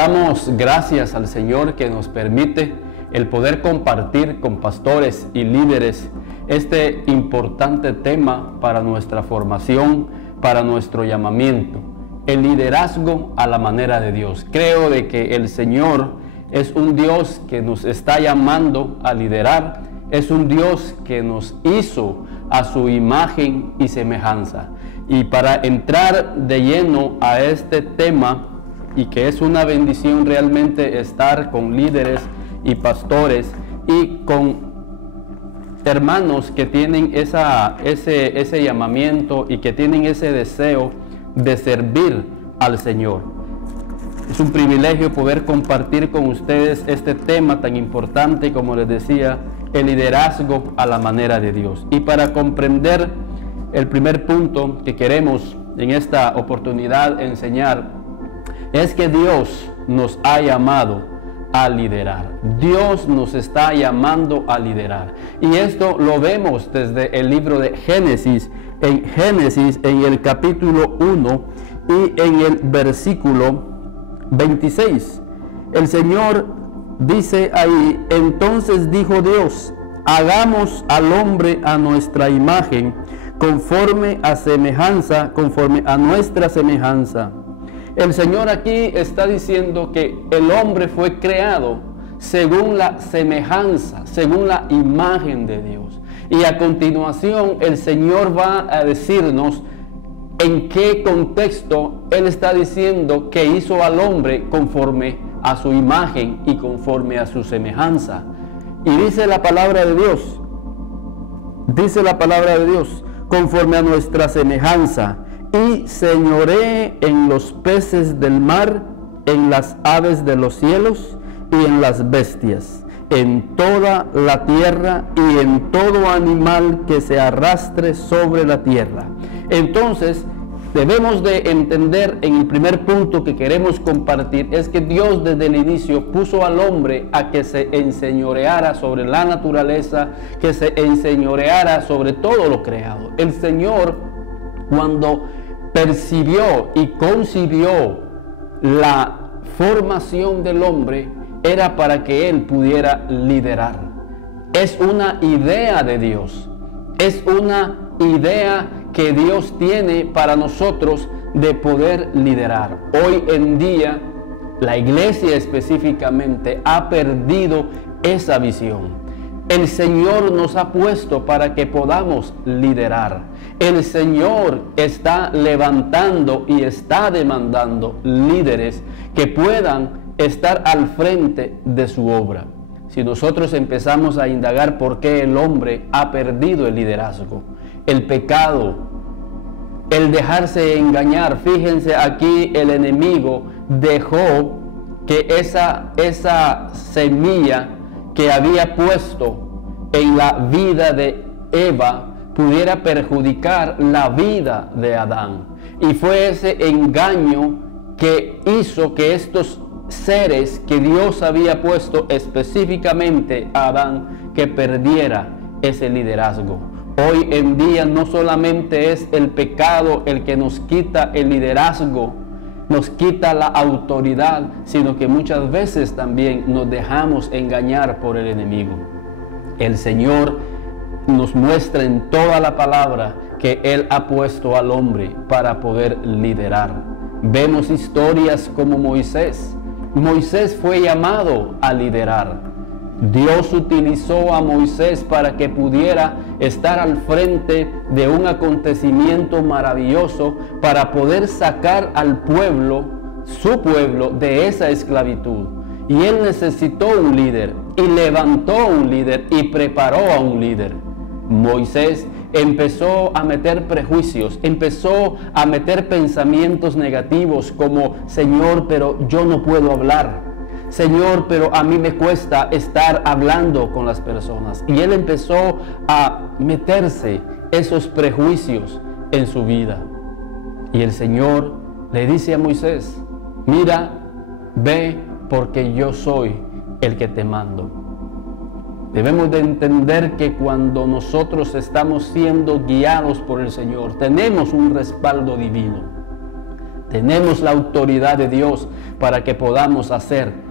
Damos gracias al Señor que nos permite el poder compartir con pastores y líderes este importante tema para nuestra formación, para nuestro llamamiento, el liderazgo a la manera de Dios. Creo de que el Señor es un Dios que nos está llamando a liderar, es un Dios que nos hizo a su imagen y semejanza. Y para entrar de lleno a este tema, y que es una bendición realmente estar con líderes y pastores y con hermanos que tienen ese llamamiento y que tienen ese deseo de servir al Señor. Es un privilegio poder compartir con ustedes este tema tan importante, como les decía, el liderazgo a la manera de Dios. Y para comprender el primer punto que queremos en esta oportunidad enseñar, es que Dios nos ha llamado a liderar. Dios nos está llamando a liderar. Y esto lo vemos desde el libro de Génesis. En Génesis, en el capítulo 1 y en el versículo 26. El Señor dice ahí: entonces dijo Dios, hagamos al hombre a nuestra imagen, conforme a nuestra semejanza. El Señor aquí está diciendo que el hombre fue creado según la semejanza, según la imagen de Dios. Y a continuación el Señor va a decirnos en qué contexto Él está diciendo que hizo al hombre conforme a su imagen y conforme a su semejanza. Y dice la palabra de Dios, conforme a nuestra semejanza, y señoree en los peces del mar, en las aves de los cielos y en las bestias, en toda la tierra y en todo animal que se arrastre sobre la tierra. Entonces, debemos de entender en el primer punto que queremos compartir, es que Dios desde el inicio puso al hombre a que se enseñoreara sobre la naturaleza, que se enseñoreara sobre todo lo creado. El Señor, cuando percibió y concibió la formación del hombre, era para que él pudiera liderar. Es una idea de Dios, es una idea que Dios tiene para nosotros de poder liderar. Hoy en día, la iglesia específicamente ha perdido esa visión. El Señor nos ha puesto para que podamos liderar. El Señor está levantando y está demandando líderes que puedan estar al frente de su obra. Si nosotros empezamos a indagar por qué el hombre ha perdido el liderazgo, el pecado, el dejarse engañar, fíjense aquí, el enemigo dejó que esa semilla que había puesto en la vida de Eva pudiera perjudicar la vida de Adán. Y fue ese engaño que hizo que estos seres que Dios había puesto específicamente a Adán, que perdiera ese liderazgo. Hoy en día no solamente es el pecado el que nos quita el liderazgo, nos quita la autoridad, sino que muchas veces también nos dejamos engañar por el enemigo. El Señor nos muestra en toda la palabra que Él ha puesto al hombre para poder liderar. Vemos historias como Moisés. Moisés fue llamado a liderar. Dios utilizó a Moisés para que pudiera estar al frente de un acontecimiento maravilloso para poder sacar al pueblo, su pueblo, de esa esclavitud. Y él necesitó un líder, y levantó un líder, y preparó a un líder. Moisés empezó a meter prejuicios, empezó a meter pensamientos negativos como: Señor, pero yo no puedo hablar. Señor, pero a mí me cuesta estar hablando con las personas. Y él empezó a meterse esos prejuicios en su vida. Y el Señor le dice a Moisés: mira, ve, porque yo soy el que te mando. Debemos de entender que cuando nosotros estamos siendo guiados por el Señor, tenemos un respaldo divino. Tenemos la autoridad de Dios para que podamos hacer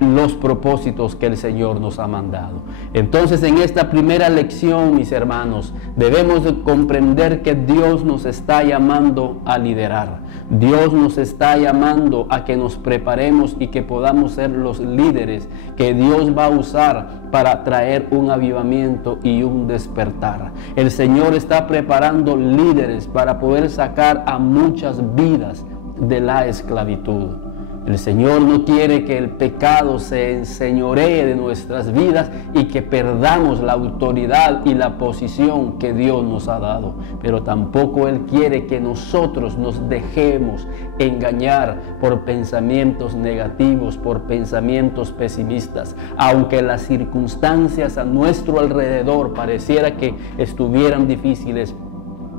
los propósitos que el Señor nos ha mandado. Entonces, en esta primera lección, mis hermanos, debemos de comprender que Dios nos está llamando a liderar. Dios nos está llamando a que nos preparemos y que podamos ser los líderes que Dios va a usar para traer un avivamiento y un despertar. El Señor está preparando líderes para poder sacar a muchas vidas de la esclavitud. El Señor no quiere que el pecado se enseñoree de nuestras vidas y que perdamos la autoridad y la posición que Dios nos ha dado. Pero tampoco Él quiere que nosotros nos dejemos engañar por pensamientos negativos, por pensamientos pesimistas. Aunque las circunstancias a nuestro alrededor pareciera que estuvieran difíciles,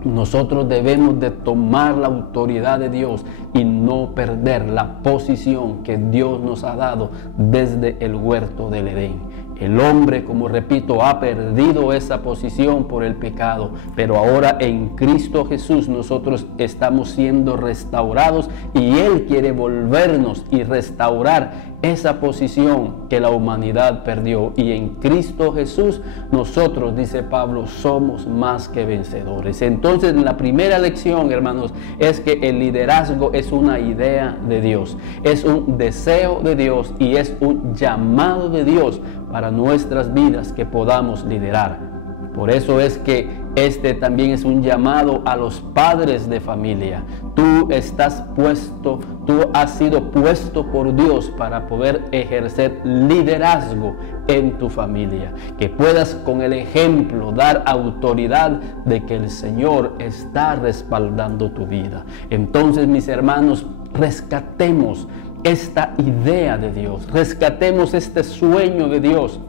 nosotros debemos de tomar la autoridad de Dios y no perder la posición que Dios nos ha dado desde el huerto del Edén. El hombre, como repito, ha perdido esa posición por el pecado, pero ahora en Cristo Jesús nosotros estamos siendo restaurados y Él quiere volvernos y restaurar esa posición que la humanidad perdió. Y en Cristo Jesús nosotros, dice Pablo, somos más que vencedores. Entonces, la primera lección, hermanos, es que el liderazgo es una idea de Dios, es un deseo de Dios y es un llamado de Dios para nuestras vidas que podamos liderar. Por eso es que este también es un llamado a los padres de familia. Tú estás puesto, tú has sido puesto por Dios para poder ejercer liderazgo en tu familia. Que puedas con el ejemplo dar autoridad de que el Señor está respaldando tu vida. Entonces, mis hermanos, rescatemos esta idea de Dios, rescatemos este sueño de Dios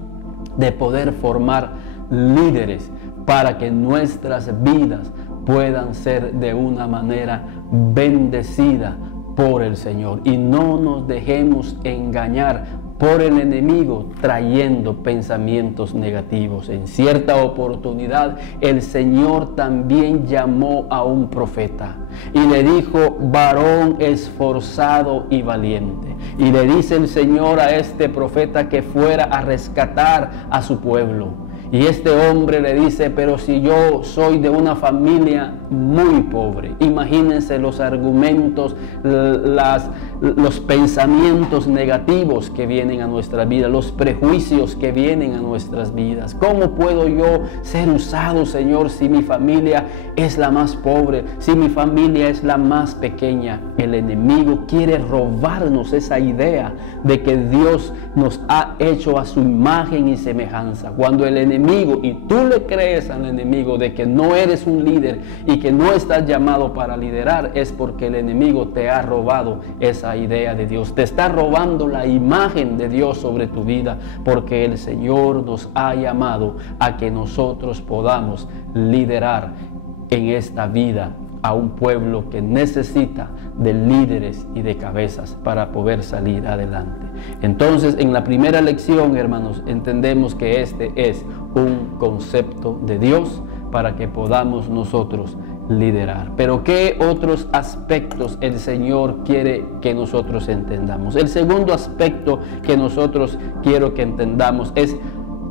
de poder formar líderes para que nuestras vidas puedan ser de una manera bendecida por el Señor. Y no nos dejemos engañar por el enemigo trayendo pensamientos negativos. En cierta oportunidad el Señor también llamó a un profeta y le dijo: varón esforzado y valiente. Y le dice el Señor a este profeta que fuera a rescatar a su pueblo. Y este hombre le dice: pero si yo soy de una familia muy pobre. Imagínense los argumentos, los pensamientos negativos que vienen a nuestra vida, los prejuicios que vienen a nuestras vidas. ¿Cómo puedo yo ser usado, Señor, si mi familia es la más pobre, si mi familia es la más pequeña? El enemigo quiere robarnos esa idea de que Dios nos ha hecho a su imagen y semejanza. Cuando el enemigo, y tú le crees al enemigo de que no eres un líder y que no estás llamado para liderar, es porque el enemigo te ha robado esa idea de Dios. Te está robando la imagen de Dios sobre tu vida, porque el Señor nos ha llamado a que nosotros podamos liderar en esta vida a un pueblo que necesita de líderes y de cabezas para poder salir adelante. Entonces, en la primera lección, hermanos, entendemos que este es un concepto de Dios para que podamos nosotros liderar. Pero ¿qué otros aspectos el Señor quiere que nosotros entendamos? El segundo aspecto que nosotros quiero que entendamos es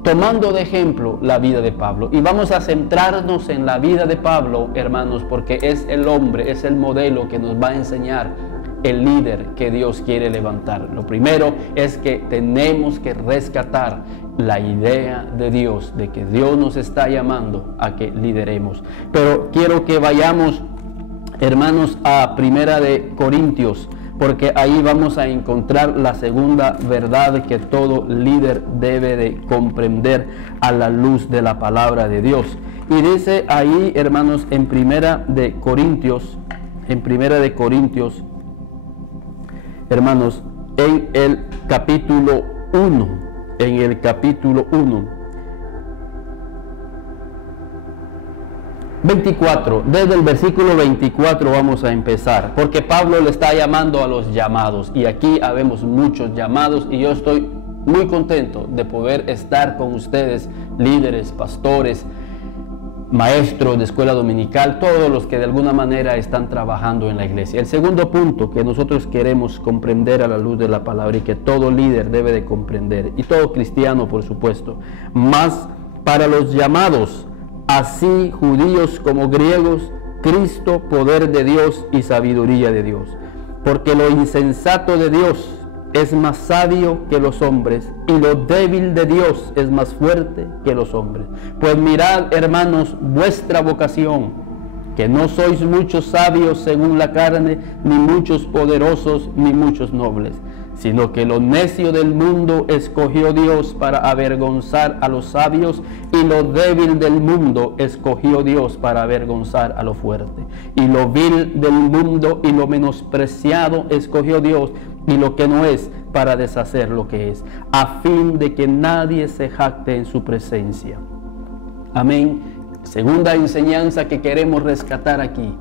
tomando de ejemplo la vida de Pablo. Y vamos a centrarnos en la vida de Pablo, hermanos, porque es el hombre, es el modelo que nos va a enseñar el líder que Dios quiere levantar. Lo primero es que tenemos que rescatar la idea de Dios, de que Dios nos está llamando a que lideremos. Pero quiero que vayamos, hermanos, a Primera de Corintios, porque ahí vamos a encontrar la segunda verdad que todo líder debe de comprender a la luz de la palabra de Dios. Y dice ahí, hermanos, en Primera de Corintios, hermanos, en el capítulo 1, 24, desde el versículo 24 vamos a empezar, porque Pablo le está llamando a los llamados, y aquí habemos muchos llamados, y yo estoy muy contento de poder estar con ustedes, líderes, pastores, maestros de escuela dominical, todos los que de alguna manera están trabajando en la iglesia. El segundo punto que nosotros queremos comprender a la luz de la palabra y que todo líder debe de comprender, y todo cristiano por supuesto, más para los llamados, así judíos como griegos, Cristo, poder de Dios y sabiduría de Dios. Porque lo insensato de Dios es más sabio que los hombres, y lo débil de Dios es más fuerte que los hombres. Pues mirad, hermanos, vuestra vocación, que no sois muchos sabios según la carne, ni muchos poderosos, ni muchos nobles, sino que lo necio del mundo escogió Dios para avergonzar a los sabios, y lo débil del mundo escogió Dios para avergonzar a lo fuerte. Y lo vil del mundo y lo menospreciado escogió Dios, y lo que no es, para deshacer lo que es, a fin de que nadie se jacte en su presencia. Amén. Segunda enseñanza que queremos rescatar aquí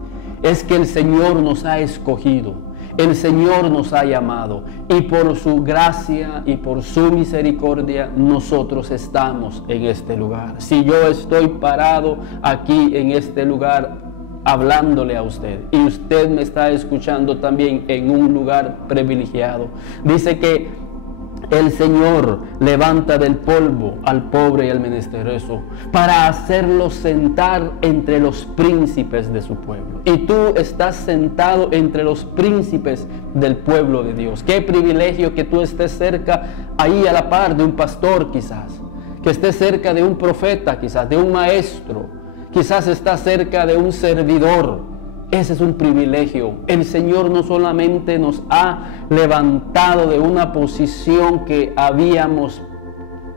es que el Señor nos ha escogido, el Señor nos ha llamado, y por su gracia y por su misericordia nosotros estamos en este lugar. Si yo estoy parado aquí en este lugar hablándole a usted, y usted me está escuchando también en un lugar privilegiado, dice que el Señor levanta del polvo al pobre y al menesteroso para hacerlo sentar entre los príncipes de su pueblo. Y tú estás sentado entre los príncipes del pueblo de Dios. Qué privilegio que tú estés cerca, ahí a la par de un pastor quizás, que estés cerca de un profeta quizás, de un maestro, quizás estás cerca de un servidor. Ese es un privilegio. El Señor no solamente nos ha levantado de una posición que habíamos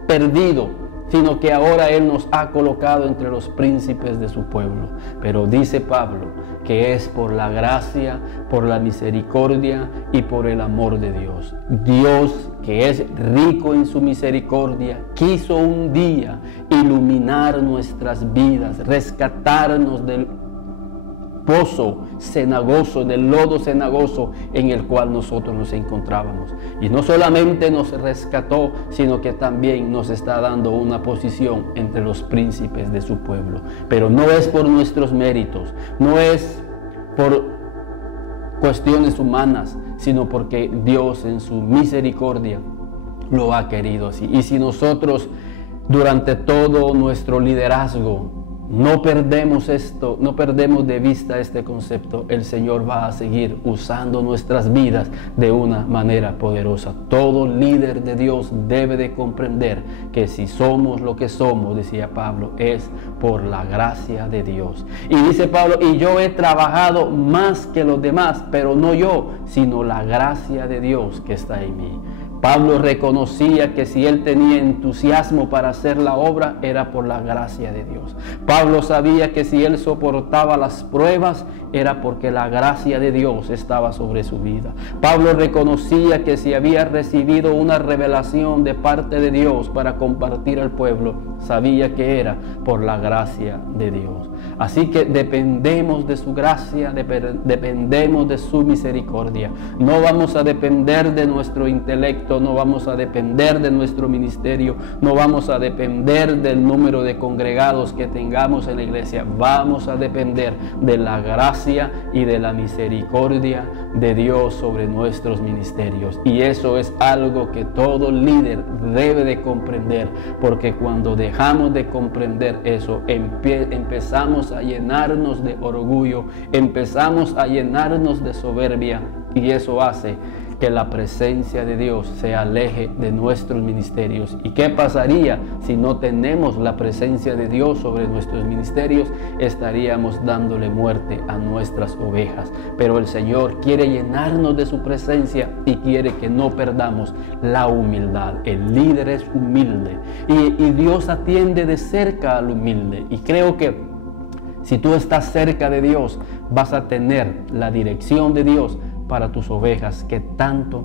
perdido, sino que ahora Él nos ha colocado entre los príncipes de su pueblo. Pero dice Pablo que es por la gracia, por la misericordia y por el amor de Dios. Dios, que es rico en su misericordia, quiso un día iluminar nuestras vidas, rescatarnos del pozo cenagoso, del lodo cenagoso en el cual nosotros nos encontrábamos. Y no solamente nos rescató, sino que también nos está dando una posición entre los príncipes de su pueblo. Pero no es por nuestros méritos, no es por cuestiones humanas, sino porque Dios en su misericordia lo ha querido así. Y si nosotros durante todo nuestro liderazgo no perdemos esto, no perdemos de vista este concepto, el Señor va a seguir usando nuestras vidas de una manera poderosa. Todo líder de Dios debe de comprender que si somos lo que somos, decía Pablo, es por la gracia de Dios. Y dice Pablo, y yo he trabajado más que los demás, pero no yo, sino la gracia de Dios que está en mí. Pablo reconocía que si él tenía entusiasmo para hacer la obra, era por la gracia de Dios. Pablo sabía que si él soportaba las pruebas, era porque la gracia de Dios estaba sobre su vida. Pablo reconocía que si había recibido una revelación de parte de Dios para compartir al pueblo, sabía que era por la gracia de Dios. Así que dependemos de su gracia, dependemos de su misericordia. No vamos a depender de nuestro intelecto, no vamos a depender de nuestro ministerio, no vamos a depender del número de congregados que tengamos en la iglesia. Vamos a depender de la gracia y de la misericordia de Dios sobre nuestros ministerios. Y eso es algo que todo líder debe de comprender, porque cuando dejamos de comprender eso, empezamos a llenarnos de orgullo, empezamos a llenarnos de soberbia, y eso hace que la presencia de Dios se aleje de nuestros ministerios. ¿Y qué pasaría si no tenemos la presencia de Dios sobre nuestros ministerios? Estaríamos dándole muerte a nuestras ovejas. Pero el Señor quiere llenarnos de su presencia y quiere que no perdamos la humildad. El líder es humilde y Dios atiende de cerca al humilde. Y creo que si tú estás cerca de Dios, vas a tener la dirección de Dios para tus ovejas que tanto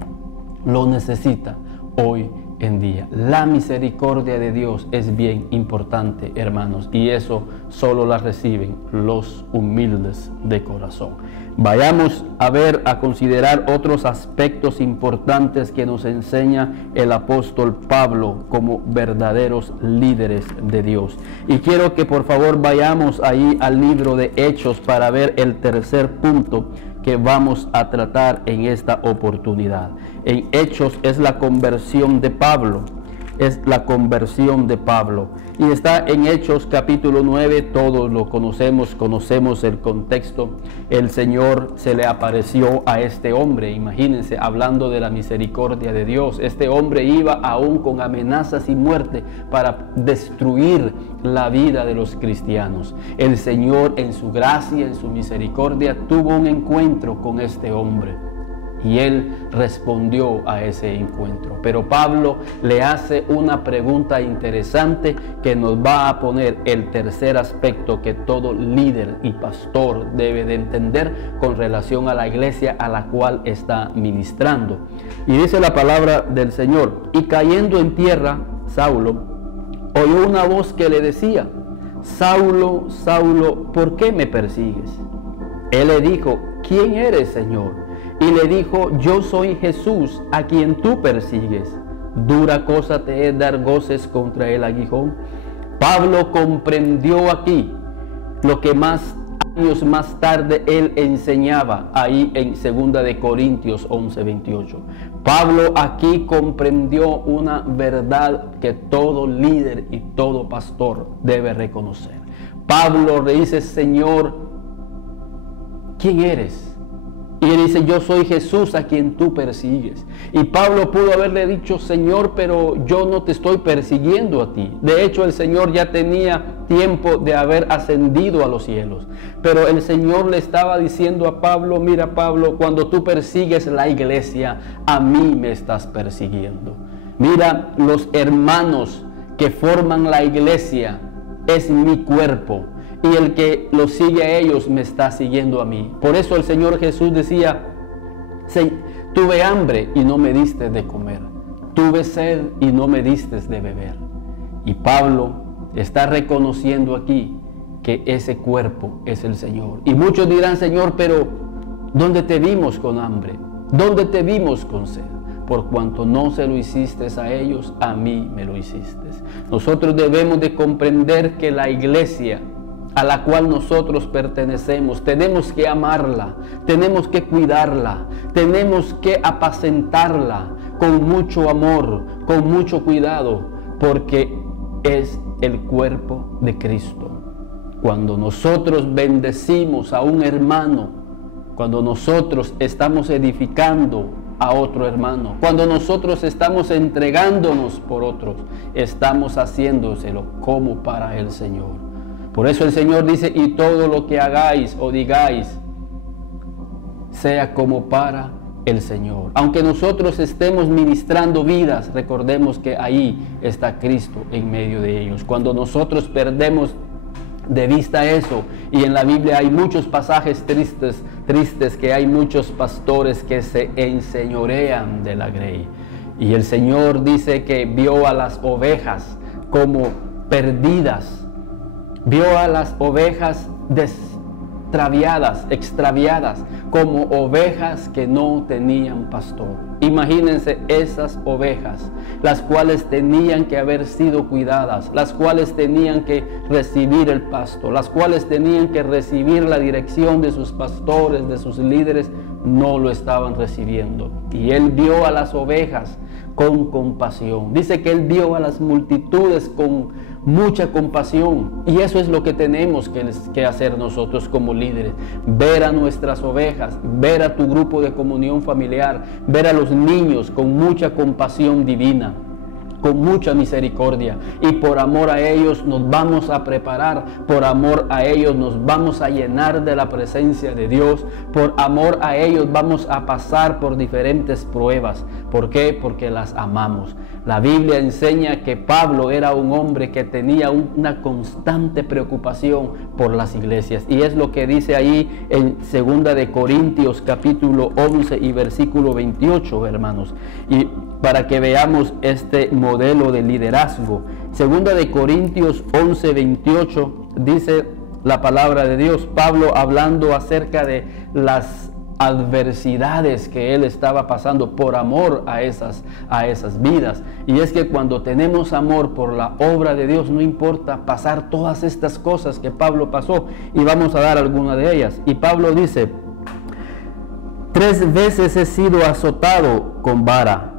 lo necesita hoy en día. La misericordia de Dios es bien importante, hermanos, y eso solo la reciben los humildes de corazón. Vayamos a considerar otros aspectos importantes que nos enseña el apóstol Pablo como verdaderos líderes de Dios. Y quiero que por favor vayamos ahí al libro de Hechos para ver el tercer punto que vamos a tratar en esta oportunidad. En Hechos es la conversión de Pablo. Es la conversión de Pablo. Y está en Hechos capítulo 9, todos lo conocemos el contexto. El Señor se le apareció a este hombre, imagínense, hablando de la misericordia de Dios. Este hombre iba aún con amenazas y muerte para destruir la vida de los cristianos. El Señor en su gracia, en su misericordia, tuvo un encuentro con este hombre. Y él respondió a ese encuentro. Pero Pablo le hace una pregunta interesante que nos va a poner el tercer aspecto que todo líder y pastor debe de entender con relación a la iglesia a la cual está ministrando. Y dice la palabra del Señor: y cayendo en tierra, Saulo oyó una voz que le decía: Saulo, Saulo, ¿por qué me persigues? Él le dijo: ¿quién eres, Señor? Y le dijo: yo soy Jesús, a quien tú persigues. Dura cosa te es dar goces contra el aguijón. Pablo comprendió aquí lo que años más tarde él enseñaba ahí en 2 de Corintios 11:28. Pablo aquí comprendió una verdad que todo líder y todo pastor debe reconocer. Pablo le dice: Señor, ¿quién eres? Y él dice: yo soy Jesús a quien tú persigues. Y Pablo pudo haberle dicho: Señor, pero yo no te estoy persiguiendo a ti. De hecho, el Señor ya tenía tiempo de haber ascendido a los cielos. Pero el Señor le estaba diciendo a Pablo: mira, Pablo, cuando tú persigues la iglesia, a mí me estás persiguiendo. Mira, los hermanos que forman la iglesia es mi cuerpo. Y el que los sigue a ellos me está siguiendo a mí. Por eso el Señor Jesús decía: tuve hambre y no me diste de comer. Tuve sed y no me diste de beber. Y Pablo está reconociendo aquí que ese cuerpo es el Señor. Y muchos dirán: Señor, pero ¿dónde te vimos con hambre? ¿Dónde te vimos con sed? Por cuanto no se lo hiciste a ellos, a mí me lo hiciste. Nosotros debemos de comprender que la iglesia a la cual nosotros pertenecemos, tenemos que amarla, tenemos que cuidarla, tenemos que apacentarla con mucho amor, con mucho cuidado, porque es el cuerpo de Cristo. Cuando nosotros bendecimos a un hermano, cuando nosotros estamos edificando a otro hermano, cuando nosotros estamos entregándonos por otros, estamos haciéndoselo como para el Señor. Por eso el Señor dice: y todo lo que hagáis o digáis, sea como para el Señor. Aunque nosotros estemos ministrando vidas, recordemos que ahí está Cristo en medio de ellos. Cuando nosotros perdemos de vista eso, y en la Biblia hay muchos pasajes tristes que hay muchos pastores que se enseñorean de la grey. Y el Señor dice que vio a las ovejas como perdidas. Vio a las ovejas extraviadas, como ovejas que no tenían pastor. Imagínense esas ovejas, las cuales tenían que haber sido cuidadas, las cuales tenían que recibir el pasto, las cuales tenían que recibir la dirección de sus pastores, de sus líderes, no lo estaban recibiendo. Y él vio a las ovejas con compasión. Dice que él vio a las multitudes con mucha compasión, y eso es lo que tenemos que hacer nosotros como líderes: ver a nuestras ovejas, ver a tu grupo de comunión familiar, ver a los niños con mucha compasión divina, con mucha misericordia, y por amor a ellos nos vamos a preparar, por amor a ellos nos vamos a llenar de la presencia de Dios, por amor a ellos vamos a pasar por diferentes pruebas. ¿Por qué? Porque las amamos. La Biblia enseña que Pablo era un hombre que tenía una constante preocupación por las iglesias. Y es lo que dice ahí en 2 de Corintios capítulo 11 y versículo 28, hermanos. Y para que veamos este modelo de liderazgo. 2 de Corintios 11, 28 dice la palabra de Dios. Pablo hablando acerca de las adversidades que él estaba pasando por amor a esas vidas. Y es que cuando tenemos amor por la obra de Dios, no importa pasar todas estas cosas que Pablo pasó, y vamos a dar alguna de ellas. Y Pablo dice: 3 veces he sido azotado con vara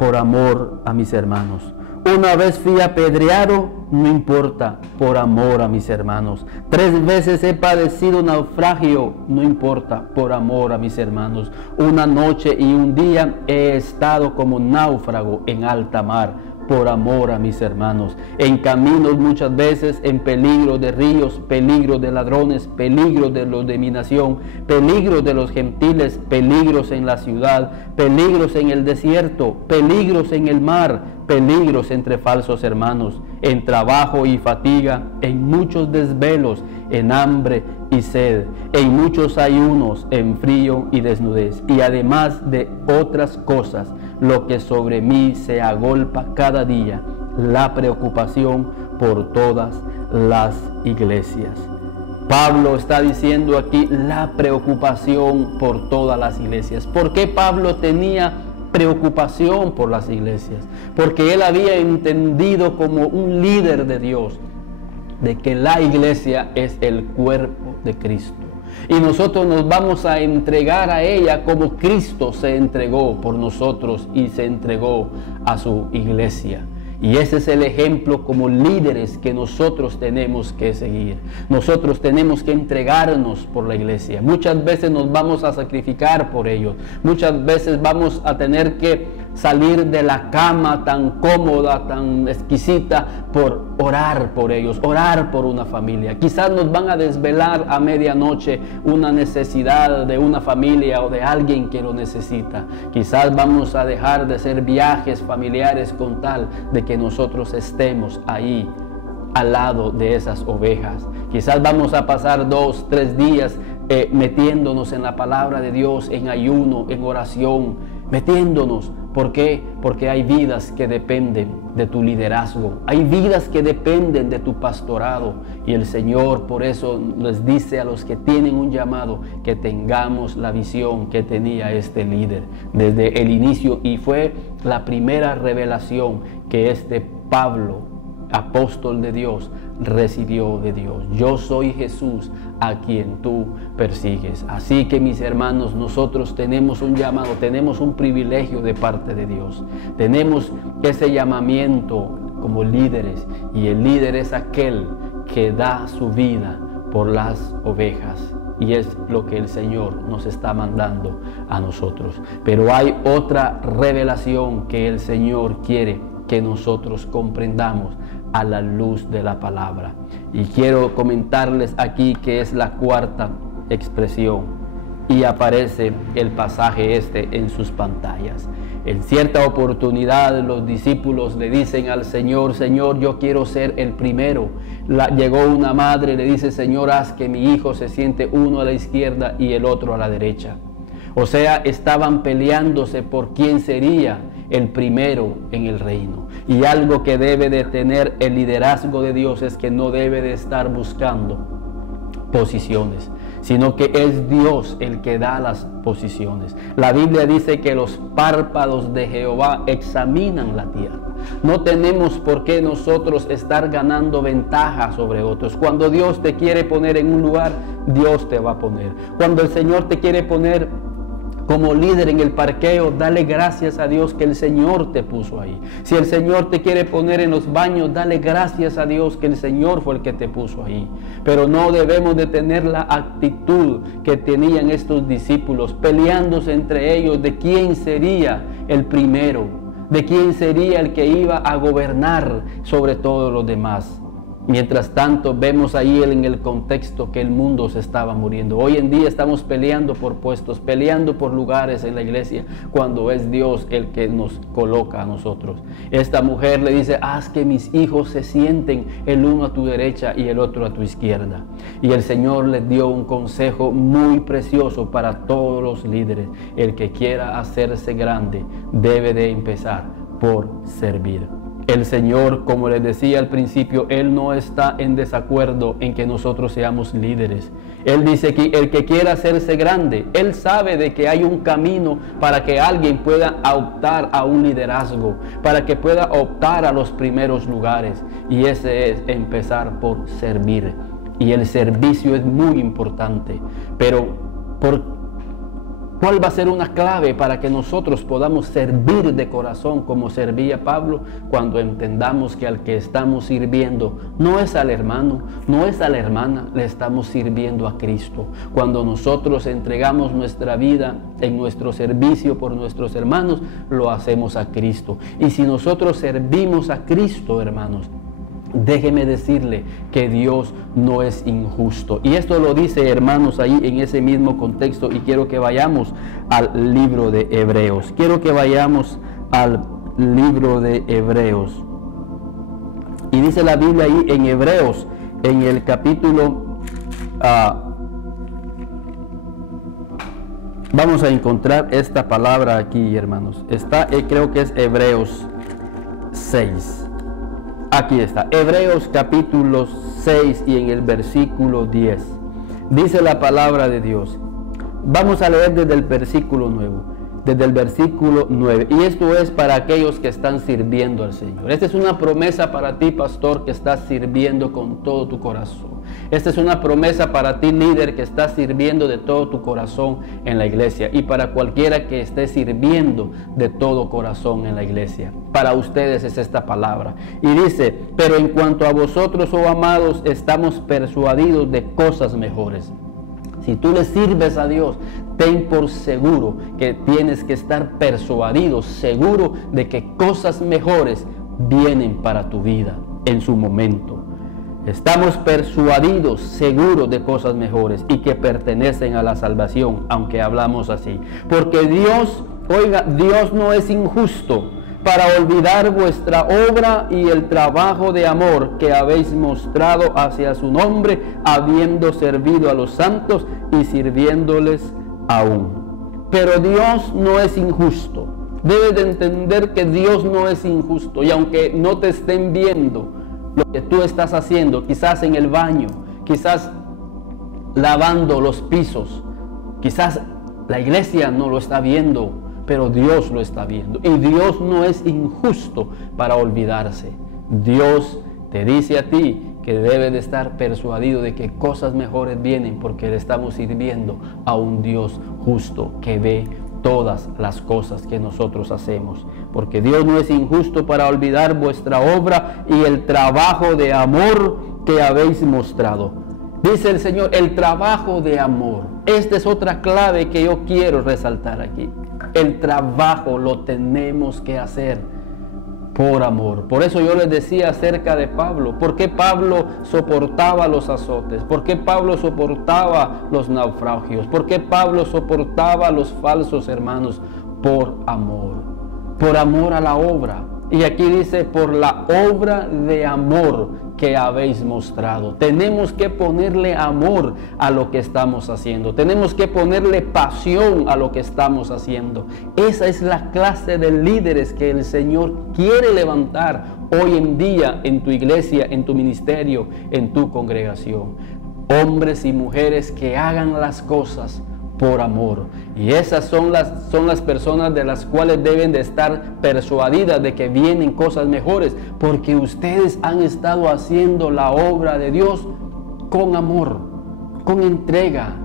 por amor a mis hermanos. Una vez fui apedreado, no importa, por amor a mis hermanos. 3 veces he padecido naufragio, no importa, por amor a mis hermanos. Una noche y un día he estado como náufrago en alta mar, por amor a mis hermanos. En caminos muchas veces, en peligro de ríos, peligro de ladrones, peligro de los de mi nación, peligros de los gentiles, peligros en la ciudad, peligros en el desierto, peligros en el mar, peligros entre falsos hermanos, en trabajo y fatiga, en muchos desvelos, en hambre y sed, en muchos ayunos, en frío y desnudez, y además de otras cosas, lo que sobre mí se agolpa cada día, la preocupación por todas las iglesias. Pablo está diciendo aquí la preocupación por todas las iglesias. ¿Por qué Pablo tenía preocupación por las iglesias? Porque él había entendido como un líder de Dios de que la iglesia es el cuerpo de Cristo. Y nosotros nos vamos a entregar a ella como Cristo se entregó por nosotros y se entregó a su iglesia. Y ese es el ejemplo como líderes que nosotros tenemos que seguir. Nosotros tenemos que entregarnos por la iglesia. Muchas veces nos vamos a sacrificar por ellos. Muchas veces vamos a tener que salir de la cama tan cómoda, tan exquisita, por orar por ellos, orar por una familia. Quizás nos van a desvelar a medianoche una necesidad de una familia o de alguien que lo necesita. Quizás vamos a dejar de hacer viajes familiares con tal de que nosotros estemos ahí al lado de esas ovejas. Quizás vamos a pasar 2, 3 días metiéndonos en la palabra de Dios, en ayuno, en oración, metiéndonos. ¿Por qué? Porque hay vidas que dependen de tu liderazgo, hay vidas que dependen de tu pastorado, y el Señor por eso les dice a los que tienen un llamado que tengamos la visión que tenía este líder desde el inicio, y fue la primera revelación que este Pablo, apóstol de Dios, recibió de Dios. Yo soy Jesús a quien tú persigues. Así que, mis hermanos, nosotros tenemos un llamado, tenemos un privilegio de parte de Dios. Tenemos ese llamamiento como líderes, y el líder es aquel que da su vida por las ovejas. Y es lo que el Señor nos está mandando a nosotros. Pero hay otra revelación que el Señor quiere que nosotros comprendamos a la luz de la palabra. Y quiero comentarles aquí que es la cuarta expresión, y aparece el pasaje en sus pantallas. En cierta oportunidad los discípulos le dicen al Señor: Señor, yo quiero ser el primero. Llegó una madre y le dice: Señor, haz que mi hijo se siente uno a la izquierda y el otro a la derecha. O sea, estaban peleándose por quién sería el primero en el reino. Y algo que debe de tener el liderazgo de Dios es que no debe de estar buscando posiciones, sino que es Dios el que da las posiciones. La Biblia dice que los párpados de Jehová examinan la tierra. No tenemos por qué nosotros estar ganando ventaja sobre otros. Cuando Dios te quiere poner en un lugar, Dios te va a poner. Cuando el Señor te quiere poner como líder en el parqueo, dale gracias a Dios que el Señor te puso ahí. Si el Señor te quiere poner en los baños, dale gracias a Dios que el Señor fue el que te puso ahí. Pero no debemos de tener la actitud que tenían estos discípulos, peleándose entre ellos de quién sería el primero, de quién sería el que iba a gobernar sobre todos los demás. Mientras tanto, vemos ahí en el contexto que el mundo se estaba muriendo. Hoy en día estamos peleando por puestos, peleando por lugares en la iglesia, cuando es Dios el que nos coloca a nosotros. Esta mujer le dice: haz que mis hijos se sienten el uno a tu derecha y el otro a tu izquierda. Y el Señor les dio un consejo muy precioso para todos los líderes. El que quiera hacerse grande debe de empezar por servir. El Señor, como les decía al principio, Él no está en desacuerdo en que nosotros seamos líderes. Él dice que el que quiera hacerse grande, Él sabe de que hay un camino para que alguien pueda optar a un liderazgo, para que pueda optar a los primeros lugares. Y ese es empezar por servir. Y el servicio es muy importante. Pero ¿cuál va a ser una clave para que nosotros podamos servir de corazón como servía Pablo? Cuando entendamos que al que estamos sirviendo no es al hermano, no es a la hermana, le estamos sirviendo a Cristo. Cuando nosotros entregamos nuestra vida en nuestro servicio por nuestros hermanos, lo hacemos a Cristo. Y si nosotros servimos a Cristo, hermanos, déjeme decirle que Dios no es injusto. Y esto lo dice, hermanos, ahí en ese mismo contexto. Y quiero que vayamos al libro de Hebreos. Quiero que vayamos al libro de Hebreos. Y dice la Biblia ahí en Hebreos, en el capítulo... vamos a encontrar esta palabra aquí, hermanos. Está, creo que es Hebreos 6. Aquí está, Hebreos capítulo 6 y en el versículo 10. Dice la palabra de Dios. Vamos a leer desde el versículo 9. Y esto es para aquellos que están sirviendo al Señor. Esta es una promesa para ti, pastor, que estás sirviendo con todo tu corazón. Esta es una promesa para ti, líder, que estás sirviendo de todo tu corazón en la iglesia. Y para cualquiera que esté sirviendo de todo corazón en la iglesia. Para ustedes es esta palabra. Y dice: pero en cuanto a vosotros, oh amados, estamos persuadidos de cosas mejores. Si tú le sirves a Dios, ten por seguro que tienes que estar persuadido, seguro de que cosas mejores vienen para tu vida en su momento. Estamos persuadidos, seguros de cosas mejores y que pertenecen a la salvación, aunque hablamos así. Porque Dios, oiga, Dios no es injusto para olvidar vuestra obra y el trabajo de amor que habéis mostrado hacia su nombre, habiendo servido a los santos y sirviéndoles aún. Pero Dios no es injusto. Debes de entender que Dios no es injusto. Y aunque no te estén viendo lo que tú estás haciendo, quizás en el baño, quizás lavando los pisos, quizás la iglesia no lo está viendo, pero Dios lo está viendo. Y Dios no es injusto para olvidarse. Dios te dice a ti que debes de estar persuadido de que cosas mejores vienen, porque le estamos sirviendo a un Dios justo que ve todas las cosas que nosotros hacemos. Porque Dios no es injusto para olvidar vuestra obra y el trabajo de amor que habéis mostrado. Dice el Señor, el trabajo de amor. Esta es otra clave que yo quiero resaltar aquí. El trabajo lo tenemos que hacer por amor. Por eso yo les decía acerca de Pablo. ¿Por qué Pablo soportaba los azotes? ¿Por qué Pablo soportaba los naufragios? ¿Por qué Pablo soportaba los falsos hermanos? Por amor. Por amor a la obra. Y aquí dice, por la obra de amor que habéis mostrado. Tenemos que ponerle amor a lo que estamos haciendo. Tenemos que ponerle pasión a lo que estamos haciendo. Esa es la clase de líderes que el Señor quiere levantar hoy en día en tu iglesia, en tu ministerio, en tu congregación. Hombres y mujeres que hagan las cosas por amor. Y esas son las personas de las cuales deben de estar persuadidas de que vienen cosas mejores, porque ustedes han estado haciendo la obra de Dios con amor, con entrega,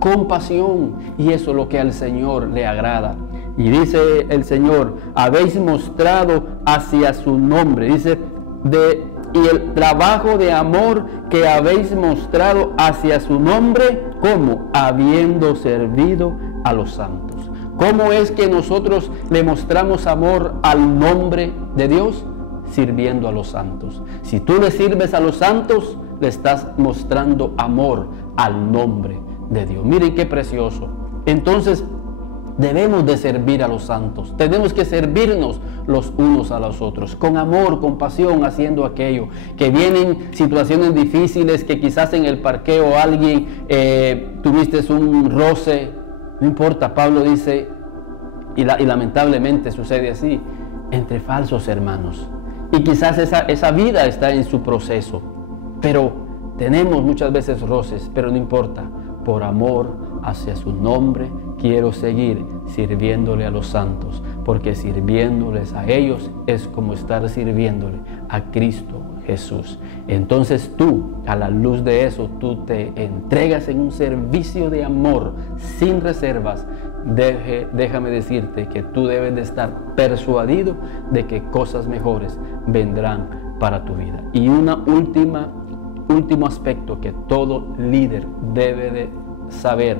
con pasión, y eso es lo que al Señor le agrada. Y dice el Señor, habéis mostrado hacia su nombre, dice, y el trabajo de amor que habéis mostrado hacia su nombre, ¿cómo? Habiendo servido a los santos. ¿Cómo es que nosotros le mostramos amor al nombre de Dios? sirviendo a los santos. Si tú le sirves a los santos, le estás mostrando amor al nombre de Dios. Miren qué precioso. Entonces, debemos de servir a los santos. Tenemos que servirnos los unos a los otros, con amor, con pasión, haciendo aquello. Que vienen situaciones difíciles, que quizás en el parqueo alguien tuviste un roce. No importa, Pablo dice, y lamentablemente sucede así, entre falsos hermanos. Y quizás esa vida está en su proceso. Pero tenemos muchas veces roces, pero no importa. Por amor hacia su nombre, quiero seguir sirviéndole a los santos, porque sirviéndoles a ellos es como estar sirviéndole a Cristo Jesús. Entonces tú, a la luz de eso, tú te entregas en un servicio de amor sin reservas. Déjame decirte que tú debes de estar persuadido de que cosas mejores vendrán para tu vida. Y último aspecto que todo líder debe de saber,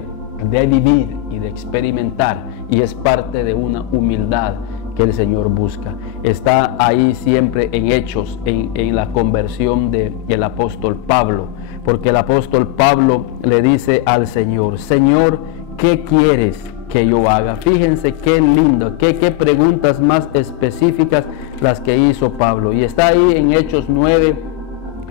de vivir y de experimentar, y es parte de una humildad que el Señor busca. Está ahí siempre en Hechos, en la conversión del apóstol Pablo, porque el apóstol Pablo le dice al Señor: Señor, ¿qué quieres que yo haga? Fíjense qué lindo, qué preguntas más específicas las que hizo Pablo. Y está ahí en Hechos 9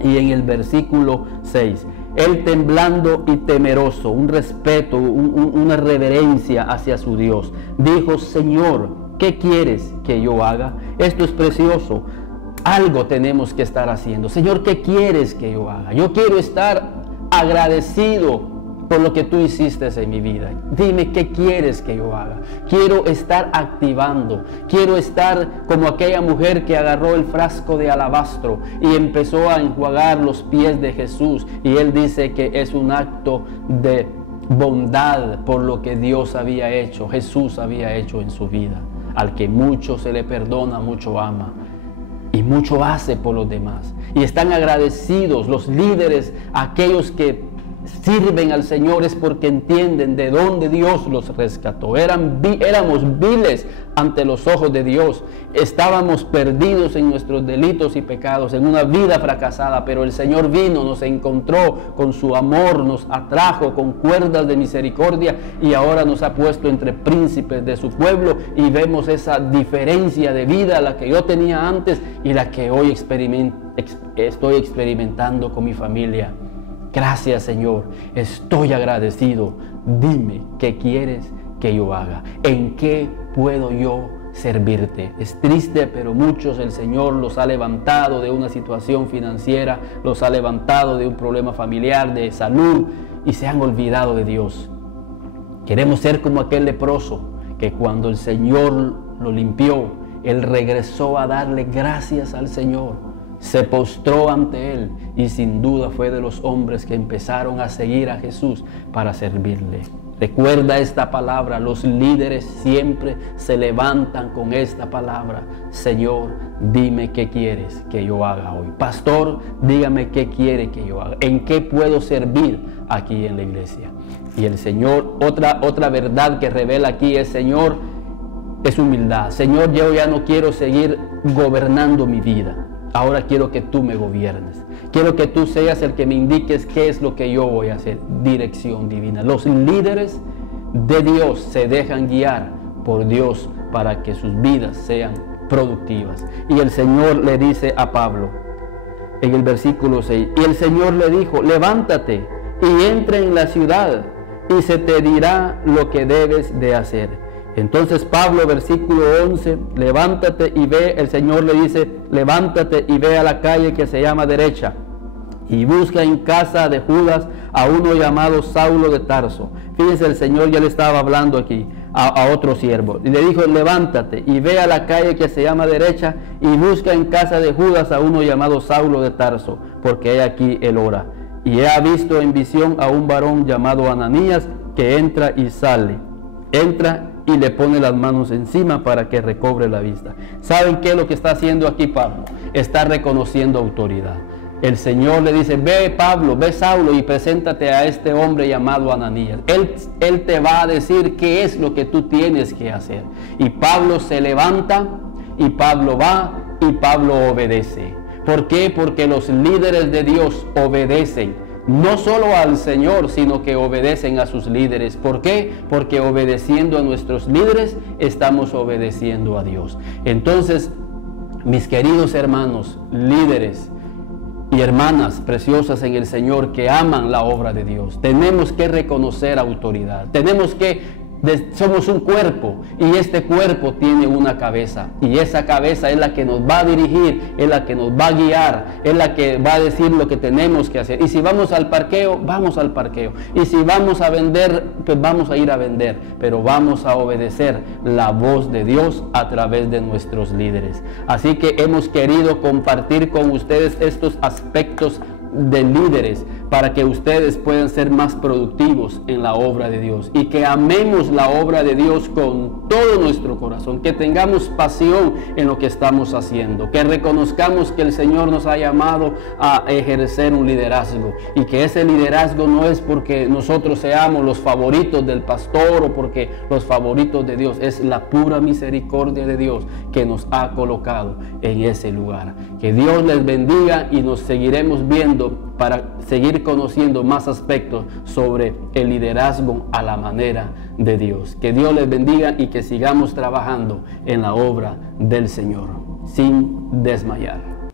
y en el versículo 6. Él temblando y temeroso, un respeto, una reverencia hacia su Dios, dijo: Señor, ¿qué quieres que yo haga? Esto es precioso. Algo tenemos que estar haciendo. Señor, ¿qué quieres que yo haga? Yo quiero estar agradecido por lo que tú hiciste en mi vida. Dime qué quieres que yo haga. Quiero estar activando. Quiero estar como aquella mujer que agarró el frasco de alabastro y empezó a enjuagar los pies de Jesús. Y él dice que es un acto de bondad por lo que Dios había hecho, Jesús había hecho en su vida. Al que mucho se le perdona, mucho ama. Y mucho hace por los demás. Y están agradecidos los líderes, aquellos que sirven al Señor, es porque entienden de dónde Dios los rescató. Éramos viles ante los ojos de Dios. Estábamos perdidos en nuestros delitos y pecados, en una vida fracasada, pero el Señor vino, nos encontró con su amor, nos atrajo con cuerdas de misericordia y ahora nos ha puesto entre príncipes de su pueblo, y vemos esa diferencia de vida, la que yo tenía antes y la que hoy estoy experimentando con mi familia. Gracias, Señor, estoy agradecido. Dime qué quieres que yo haga. ¿En qué puedo yo servirte? Es triste, pero muchos el Señor los ha levantado de una situación financiera, los ha levantado de un problema familiar, de salud, y se han olvidado de Dios. Queremos ser como aquel leproso que cuando el Señor lo limpió, él regresó a darle gracias al Señor. Se postró ante Él y sin duda fue de los hombres que empezaron a seguir a Jesús para servirle. Recuerda esta palabra, los líderes siempre se levantan con esta palabra: Señor, dime qué quieres que yo haga hoy. Pastor, dígame qué quiere que yo haga. ¿En qué puedo servir aquí en la iglesia? Y el Señor, otra verdad que revela aquí es: Señor, es humildad. Señor, yo ya no quiero seguir gobernando mi vida. Ahora quiero que tú me gobiernes. Quiero que tú seas el que me indiques qué es lo que yo voy a hacer. Dirección divina. Los líderes de Dios se dejan guiar por Dios para que sus vidas sean productivas. Y el Señor le dice a Pablo en el versículo 6, y el Señor le dijo: levántate y entra en la ciudad y se te dirá lo que debes de hacer. Entonces Pablo, versículo 11, levántate y ve, el Señor le dice: levántate y ve a la calle que se llama derecha y busca en casa de Judas a uno llamado Saulo de Tarso. Fíjense, el Señor ya le estaba hablando aquí a otro siervo y le dijo: levántate y ve a la calle que se llama derecha y busca en casa de Judas a uno llamado Saulo de Tarso, porque he aquí él ora. Y ha visto en visión a un varón llamado Ananías que entra y sale. Entra y le pone las manos encima para que recobre la vista. ¿Saben qué es lo que está haciendo aquí Pablo? Está reconociendo autoridad. El Señor le dice: ve Pablo, ve Saulo y preséntate a este hombre llamado Ananías. Él te va a decir qué es lo que tú tienes que hacer. Y Pablo se levanta y Pablo va y Pablo obedece. ¿Por qué? Porque los líderes de Dios obedecen no solo al Señor, sino que obedecen a sus líderes. ¿Por qué? Porque obedeciendo a nuestros líderes, estamos obedeciendo a Dios. Entonces, mis queridos hermanos, líderes y hermanas preciosas en el Señor que aman la obra de Dios, tenemos que reconocer autoridad. Somos un cuerpo y este cuerpo tiene una cabeza, y esa cabeza es la que nos va a dirigir, es la que nos va a guiar, es la que va a decir lo que tenemos que hacer. Y si vamos al parqueo, vamos al parqueo. Y si vamos a vender, pues vamos a ir a vender, pero vamos a obedecer la voz de Dios a través de nuestros líderes. Así que hemos querido compartir con ustedes estos aspectos de líderes para que ustedes puedan ser más productivos en la obra de Dios y que amemos la obra de Dios con todo nuestro corazón, que tengamos pasión en lo que estamos haciendo, que reconozcamos que el Señor nos ha llamado a ejercer un liderazgo y que ese liderazgo no es porque nosotros seamos los favoritos del pastor o porque los favoritos de Dios, es la pura misericordia de Dios que nos ha colocado en ese lugar. Que Dios les bendiga y nos seguiremos viendo para seguir conociendo más aspectos sobre el liderazgo a la manera de Dios. Que Dios les bendiga y que sigamos trabajando en la obra del Señor sin desmayar.